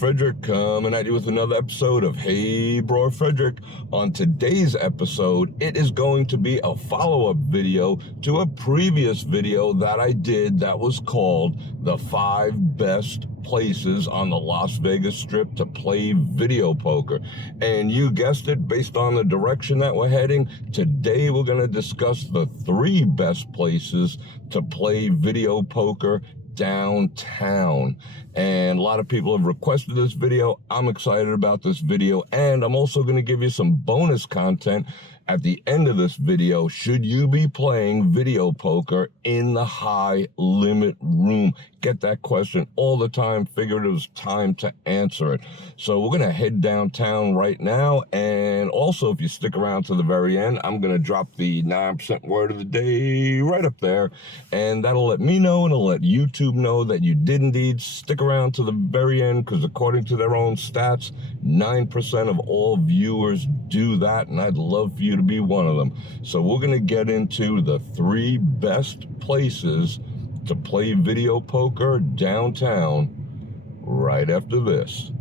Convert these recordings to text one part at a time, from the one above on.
Fredrik coming at you with another episode of Hey Bror Fredrik. On today's episode, it is going to be a follow-up video to a previous video that I did that was called The 5 Best Places on the Las Vegas Strip to Play Video Poker. And you guessed it, based on the direction that we're heading, today we're going to discuss the 3 best places to play video poker downtown. And a lot of people have requested this video. I'm excited about this video, and I'm also going to give you some bonus content at the end of this video. Should you be playing video poker in the high limit room? Get that question all the time. Figured it was time to answer it. So we're going to head downtown right now. And also, if you stick around to the very end, I'm going to drop the 9% word of the day right up there. And that'll let me know, and it'll let YouTube know that you did indeed stick around to the very end, because according to their own stats, 9% of all viewers do that, and I'd love for you to be one of them. So we're going to get into the 3 best places to play video poker downtown right after this.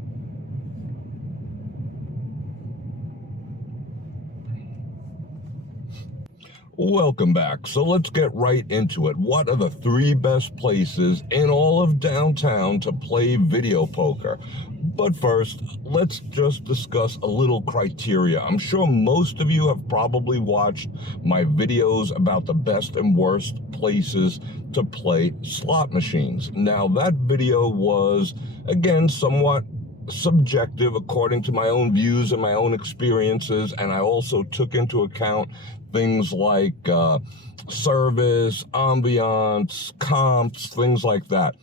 Welcome back. So let's get right into it. What are the 3 best places in all of downtown to play video poker? But first, let's just discuss a little criteria. I'm sure most of you have probably watched my videos about the best and worst places to play slot machines. Now, that video was, again, somewhat subjective according to my own views and my own experiences, and I also took into account things like service, ambiance, comps, things like that.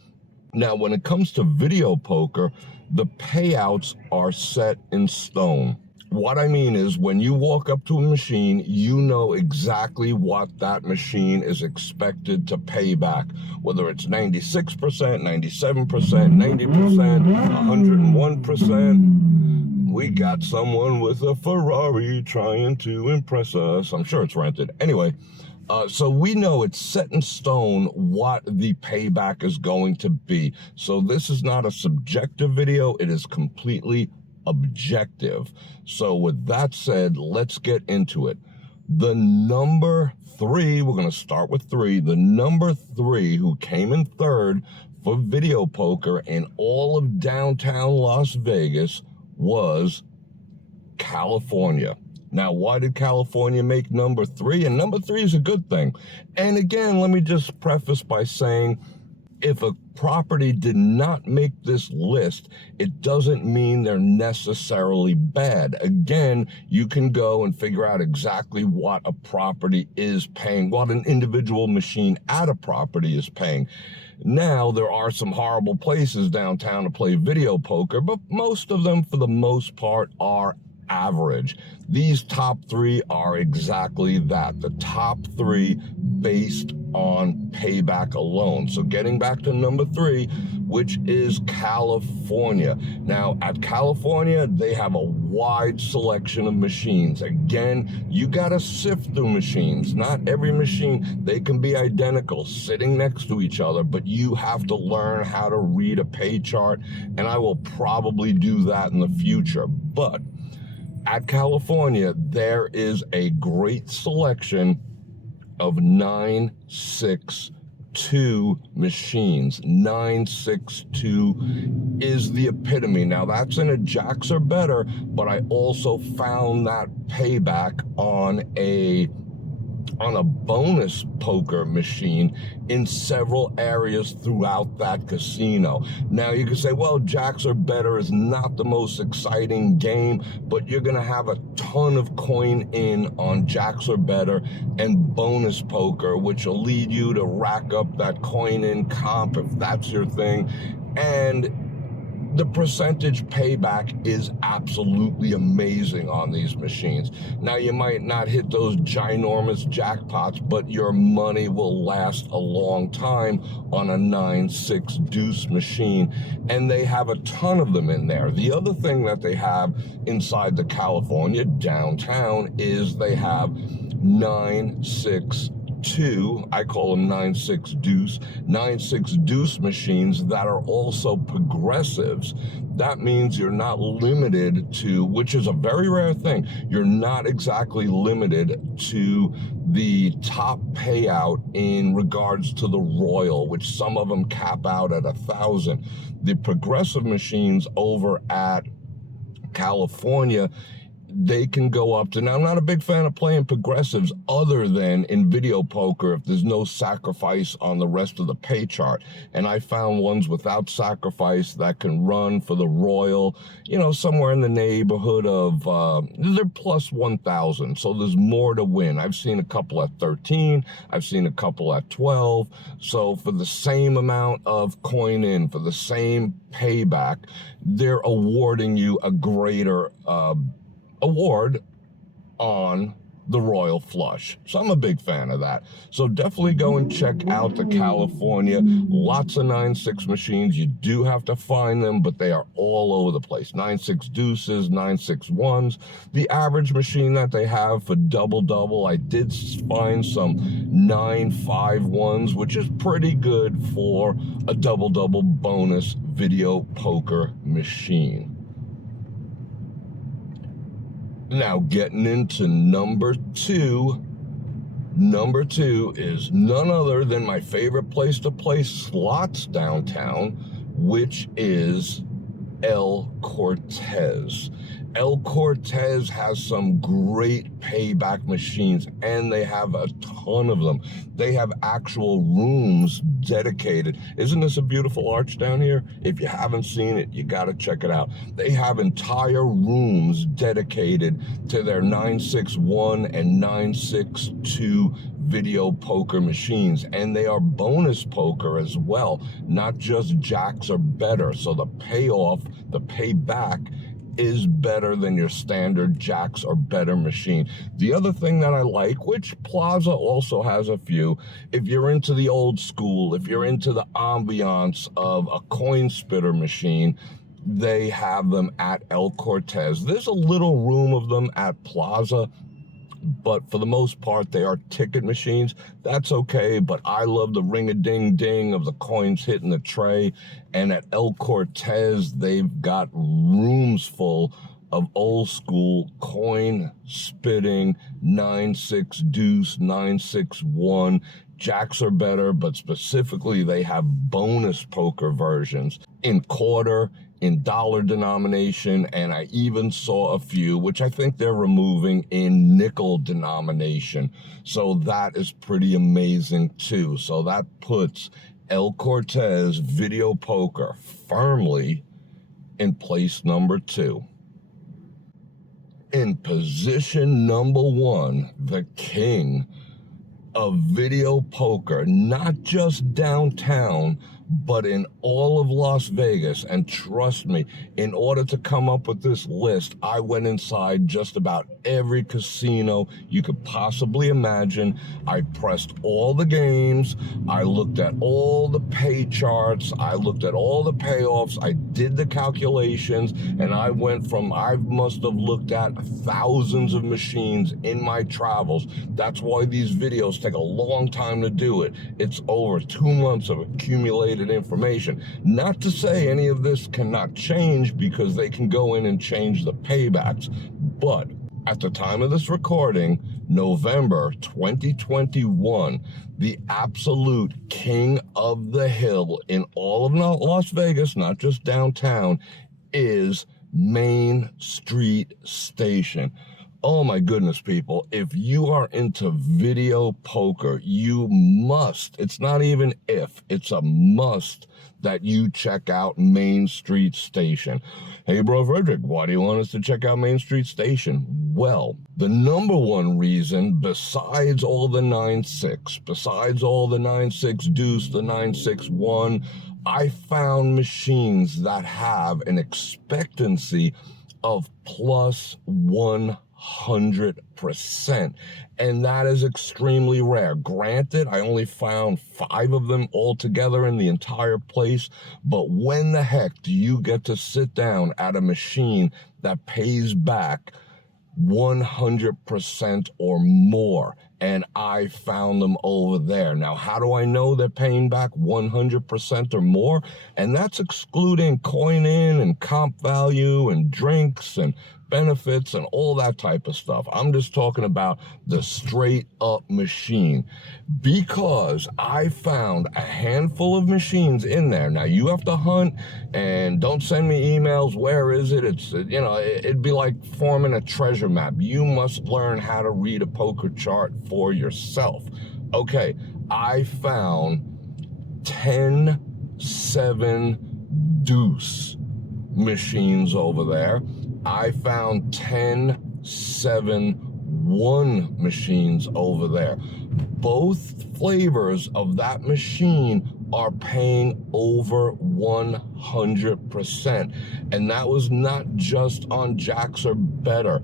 Now, when it comes to video poker, the payouts are set in stone. What I mean is, when you walk up to a machine, you know exactly what that machine is expected to pay back. Whether it's 96%, 97%, 90%, 101%. We got someone with a Ferrari trying to impress us. I'm sure it's rented. Anyway, so we know it's set in stone what the payback is going to be. So this is not a subjective video. It is completely objective. So with that said, let's get into it. The number 3, we're going to start with 3. The number 3 who came in third for video poker in all of downtown Las Vegas was California. Now, why did California make number 3? And number 3 is a good thing. And again, let me just preface by saying, if a property did not make this list, it doesn't mean they're necessarily bad. Again, you can go and figure out exactly what a property is paying, what an individual machine at a property is paying. Now, there are some horrible places downtown to play video poker, but most of them, for the most part, are average. These top 3 are exactly that, the top 3 based on payback alone. So getting back to number 3, which is California. Now, at California, they have a wide selection of machines. Again, you gotta sift through machines. Not every machine, they can be identical, sitting next to each other, but you have to learn how to read a pay chart, and I will probably do that in the future. But at California, there is a great selection of 962 machines. 962 is the epitome. Now, that's in a jacks or better, but I also found that payback on a bonus poker machine in several areas throughout that casino. Now, you can say, well, jacks or better is not the most exciting game, but you're going to have a ton of coin in on jacks or better and bonus poker, which will lead you to rack up that coin in comp if that's your thing. And the percentage payback is absolutely amazing on these machines. Now, you might not hit those ginormous jackpots, but your money will last a long time on a 9-6 deuce machine, and they have a ton of them in there. The other thing that they have inside the California downtown is they have 9-6 two, I call them 9.6 deuce, 9.6 deuce machines that are also progressives. That means you're not limited to, which is a very rare thing, you're not exactly limited to the top payout in regards to the Royal, which some of them cap out at 1,000. The progressive machines over at California, they can go up to, now I'm not a big fan of playing progressives other than in video poker if there's no sacrifice on the rest of the pay chart. And I found ones without sacrifice that can run for the Royal, you know, somewhere in the neighborhood of, they're plus 1,000. So there's more to win. I've seen a couple at 13. I've seen a couple at 12. So for the same amount of coin in, for the same payback, they're awarding you a greater, award on the Royal Flush. So I'm a big fan of that. So definitely go and check out the California. Lots of 9.6 machines. You do have to find them, but they are all over the place. 9.6 deuces, 9.6 ones. The average machine that they have for double-double, I did find some 9.5 ones, which is pretty good for a double-double bonus video poker machine. Now, getting into number two. Number two is none other than my favorite place to play slots downtown, which is El Cortez. El Cortez has some great payback machines, and they have a ton of them. They have actual rooms dedicated. Isn't this a beautiful arch down here? If you haven't seen it, you gotta check it out. They have entire rooms dedicated to their 961 and 962 video poker machines, and they are bonus poker as well, not just jacks or better. So the payoff, the payback is better than your standard jacks or better machine. The other thing that I like, which Plaza also has a few, if you're into the old school, if you're into the ambiance of a coin spitter machine, they have them at El Cortez. There's a little room of them at Plaza, but for the most part, they are ticket machines. That's okay, but I love the ring-a-ding-ding of the coins hitting the tray. And at El Cortez, they've got rooms full of old school coin spitting, 9.6 deuce, 9.6 jacks are better, but specifically they have bonus poker versions in quarter, in dollar denomination, and I even saw a few, which I think they're removing, in nickel denomination. So that is pretty amazing too. So that puts El Cortez video poker firmly in place number two. In position number one, the king of video poker, not just downtown, but in all of Las Vegas. And trust me, in order to come up with this list, I went inside just about every casino you could possibly imagine. I pressed all the games. I looked at all the pay charts. I looked at all the payoffs. I did the calculations, and I went from, I must have looked at thousands of machines in my travels. That's why these videos take a long time to do it. It's over 2 months of accumulated information. Not to say any of this cannot change, because they can go in and change the paybacks. But at the time of this recording, November 2021, the absolute king of the hill in all of Las Vegas, not just downtown, is Main Street Station. Oh my goodness, people, if you are into video poker, you must, it's not even if, it's a must that you check out Main Street Station. Hey, Bror Fredrik, why do you want us to check out Main Street Station? Well, the number one reason, besides all the 9.6, besides all the 9.6 deuce, the 9.6 I found machines that have an expectancy of plus 100%, and that is extremely rare. Granted, I only found 5 of them altogether in the entire place, but when the heck do you get to sit down at a machine that pays back 100% or more? and I found them over there. Now, how do I know they're paying back 100% or more? And that's excluding coin in and comp value and drinks and benefits and all that type of stuff. I'm just talking about the straight up machine, because I found a handful of machines in there. Now you have to hunt, and don't send me emails, where is it? It's, you know, it'd be like forming a treasure map. You must learn how to read a poker chart for yourself. Okay, I found 10-7 deuce machines over there. I found 10-7-1 machines over there. Both flavors of that machine are paying over 100%. And that was not just on jacks or better.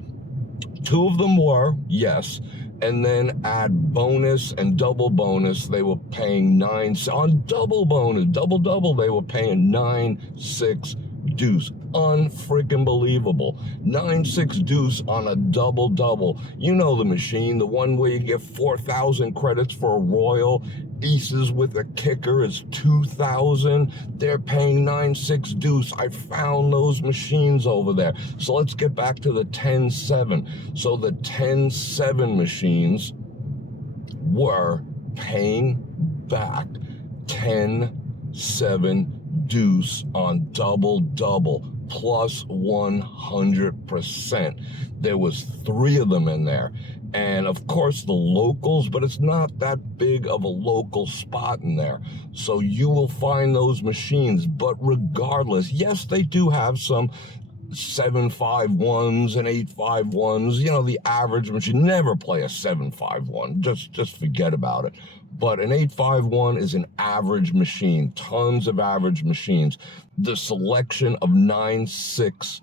2 of them were, yes. And then add bonus and double bonus, they were paying 9. On double bonus, double, they were paying 9-6 deuce. Unfreaking believable. 9-6 deuce on a double. You know the machine, the one where you get 4,000 credits for a royal. Aces with a kicker is 2,000. They're paying 9-6 deuce. I found those machines over there. So let's get back to the 10-7. So the 10-7 machines were paying back 10-7 deuce on double plus 100%. There was 3 of them in there. And of course the locals, but it's not that big of a local spot in there. So you will find those machines, but regardless, yes, they do have some 7-5-1s and 8-5-1s. You know, the average machine. Never play a 7-5-1. Just forget about it. But an 8-5-1 is an average machine. Tons of average machines. The selection of 9-6-1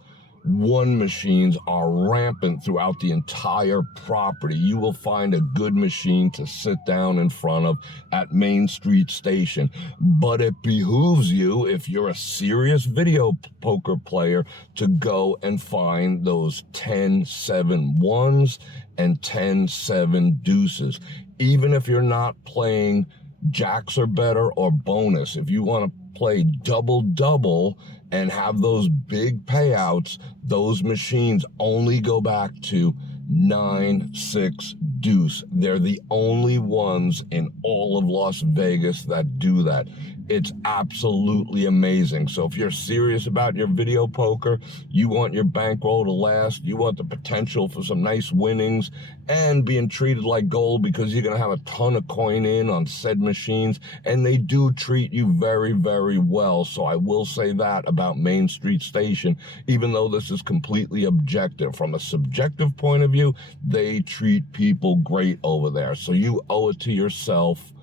machines are rampant throughout the entire property. You will find a good machine to sit down in front of at Main Street Station. But it behooves you, if you're a serious video poker player, to go and find those 10-7-1s and 10-7 deuces. Even if you're not playing jacks or better or bonus, if you want to play double and have those big payouts, those machines only go back to 9-6 deuce. They're the only ones in all of Las Vegas that do that. It's absolutely amazing. So if you're serious about your video poker, you want your bankroll to last, you want the potential for some nice winnings and being treated like gold, because you're going to have a ton of coin in on said machines, and they do treat you very, very well. So I will say that about Main Street Station, even though this is completely objective. From a subjective point of view, they treat people great over there. So you owe it to yourself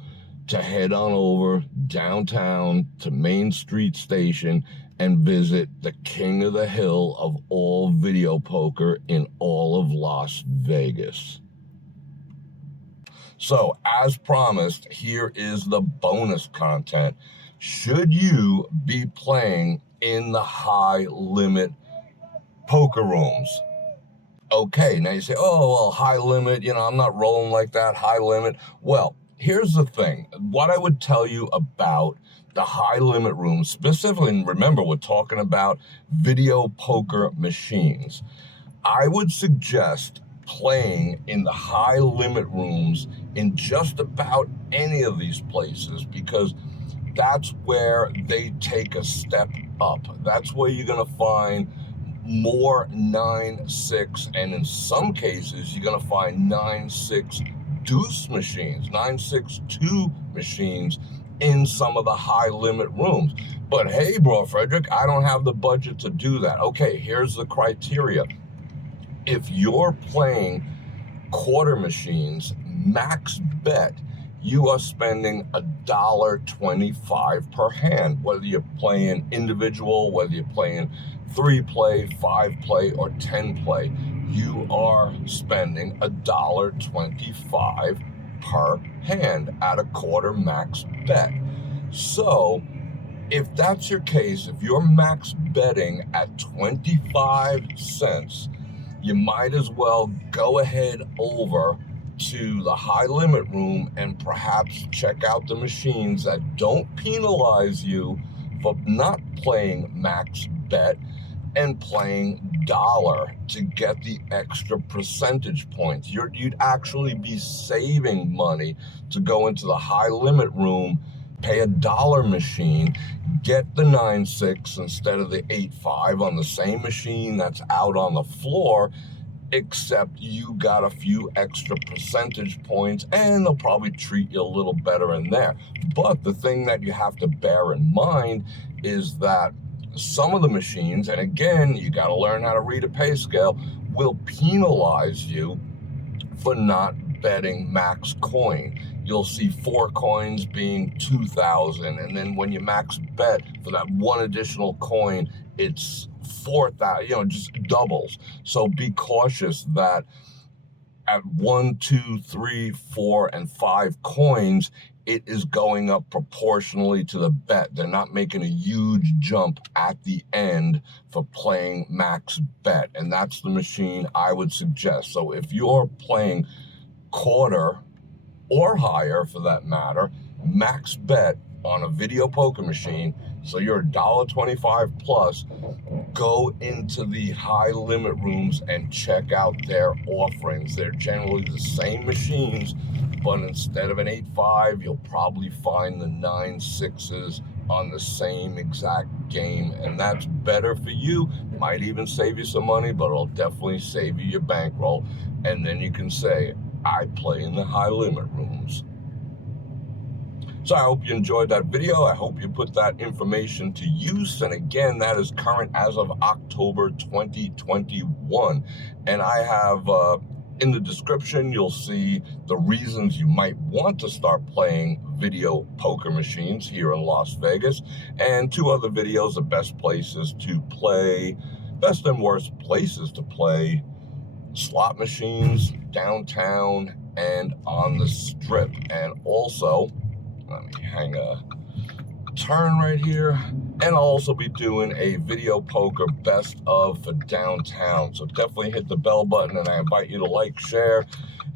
to head on over downtown to Main Street Station and visit the king of the hill of all video poker in all of Las Vegas. So, as promised, here is the bonus content. Should you be playing in the high limit poker rooms? Okay, now you say, oh, well, high limit, you know, I'm not rolling like that, high limit. Well, here's the thing. What I would tell you about the high limit rooms, specifically, and remember, we're talking about video poker machines. I would suggest playing in the high limit rooms in just about any of these places, because that's where they take a step up. That's where you're going to find more 9-6, and in some cases, you're going to find 9-6 deuce machines, 9-6-2 machines in some of the high limit rooms. But hey, Bror Fredrik, I don't have the budget to do that. Okay, here's the criteria. If you're playing quarter machines, max bet, you are spending $1.25 per hand, whether you're playing individual, whether you're playing 3-play, 5-play, or 10-play. You are spending $1.25 per hand at a quarter max bet. So if that's your case, if you're max betting at 25 cents, you might as well go ahead over to the high limit room and perhaps check out the machines that don't penalize you for not playing max bet and playing dollar to get the extra percentage points. You'd actually be saving money to go into the high limit room, pay a dollar machine, get the 9-6 instead of the 8-5 on the same machine that's out on the floor, except you got a few extra percentage points and they'll probably treat you a little better in there. But the thing that you have to bear in mind is that some of the machines, and again, you got to learn how to read a pay scale, will penalize you for not betting max coin. You'll see 4 coins being 2,000, and then when you max bet for that one additional coin, it's 4,000, just doubles. So be cautious that at 1, 2, 3, 4, and 5 coins, it is going up proportionally to the bet. They're not making a huge jump at the end for playing max bet, and that's the machine I would suggest. So if you're playing quarter or higher for that matter, max bet on a video poker machine, so you're $1.25 plus, go into the high limit rooms and check out their offerings. They're generally the same machines, but instead of an 8-5, you'll probably find the 9-6s on the same exact game, and that's better for you. Might even save you some money, but it'll definitely save you your bankroll, and then you can say, I play in the high limit rooms. So I hope you enjoyed that video. I hope you put that information to use. And again, that is current as of October 2021. And I have in the description, you'll see the reasons you might want to start playing video poker machines here in Las Vegas, and 2 other videos, the best places to play, best and worst places to play slot machines downtown and on the strip. And also, let me hang a turn right here, and I'll also be doing a video poker best of for downtown. So definitely hit the bell button, and I invite you to like, share,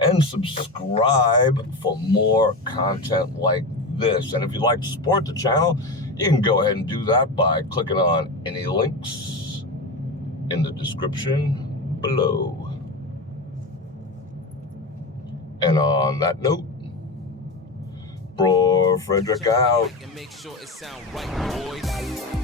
and subscribe for more content like this. And if you'd like to support the channel, you can go ahead and do that by clicking on any links in the description below. And on that note, Bror Fredrik out. And make sure it sound right, boys.